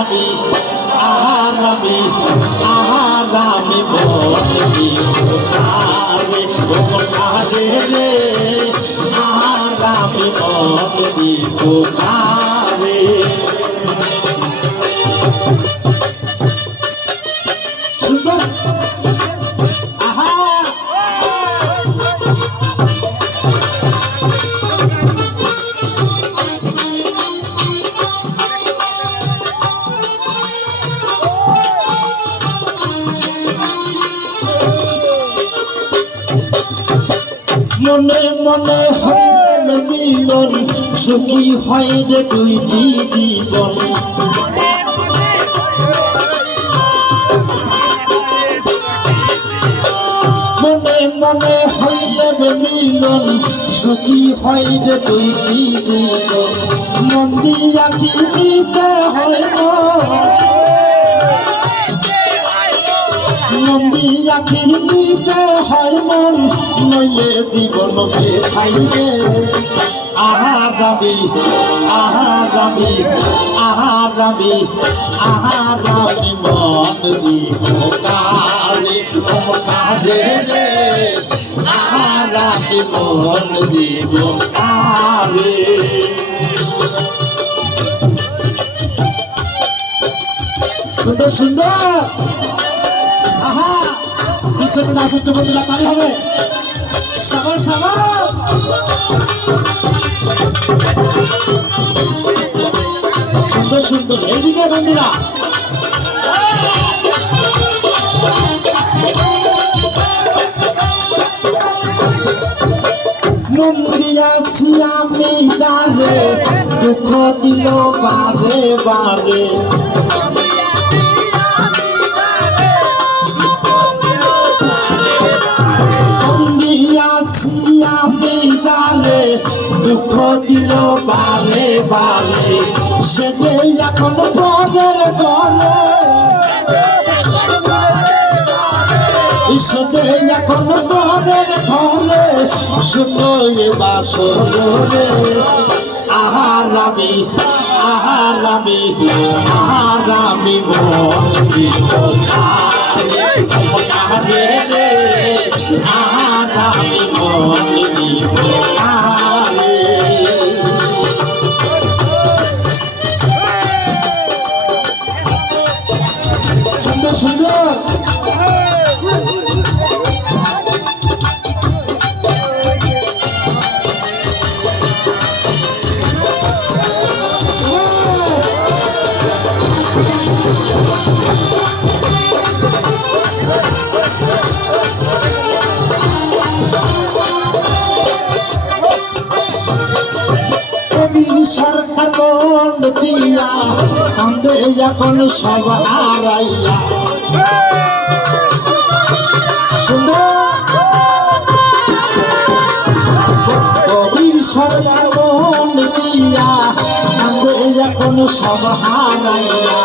আহারামি আহারামি বলি কারে ও কারে রে আহারামি বলি কারে সুন্দর আহা মনে মনে হয় মিলন সুখী হয় রে দুইটি জীবন মনে মনে হইলে মিলন সুখী হয় রে দুইটি জীবন মন দিয়া কি নিতে হয় মন দিয়া কি নিতে হয় মন নইলে জীবন বেথাইলে আহারামি আহারামি আহারামি আহারামি মন দিব কারে কারে রে আহারামি মন দিব কারে সুন্দর সুন্দর আহা পিছনে নাচের চোখ দিলা তাই হবে সাগর সাগর সুন্দর সুন্দর এইদিকে বন্ধুরা মন দিয়াছি আমি জানে দুঃখ দিল বারে বারে আমি জানে দুঃখ দিল বারে বারে সে যে এখন পরের গলে সে যে এখন পরের ঘরে শুনো বাসরে আহারামি আহারামি আহারামি মনি কারে রে আহারামি মনি কারে সুন্দর সুন্দর সরকার মন দিয়া কান্দে এখন সব হারাইয়া সুন্দর সরকার মন দিয়া কান্দে এখন সব হারাইয়া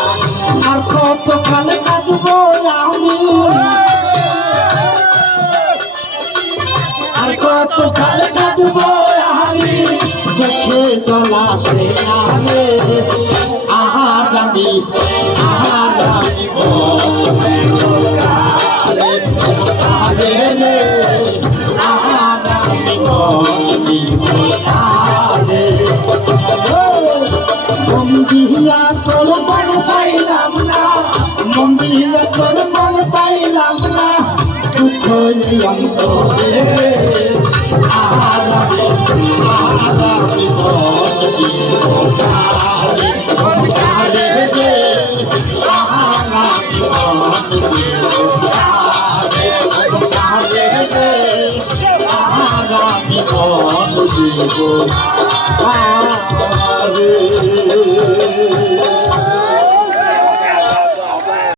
আর কত কাল কাঁদবো আমি আর কত কাল কাঁদবো আমি চোখে জলাশে আরে আহারামি আহারামি কারে রে আহারামি কারে মন দিয়া তোর মন পাইলাম না মন দিয়া তোর মন পাইলাম না দুঃখ অন্তরে আহারামি আহারামি মন দিব কারে কারে রে আহারামি মন দিব কারে কারে রে আহারামি মন দিব কারে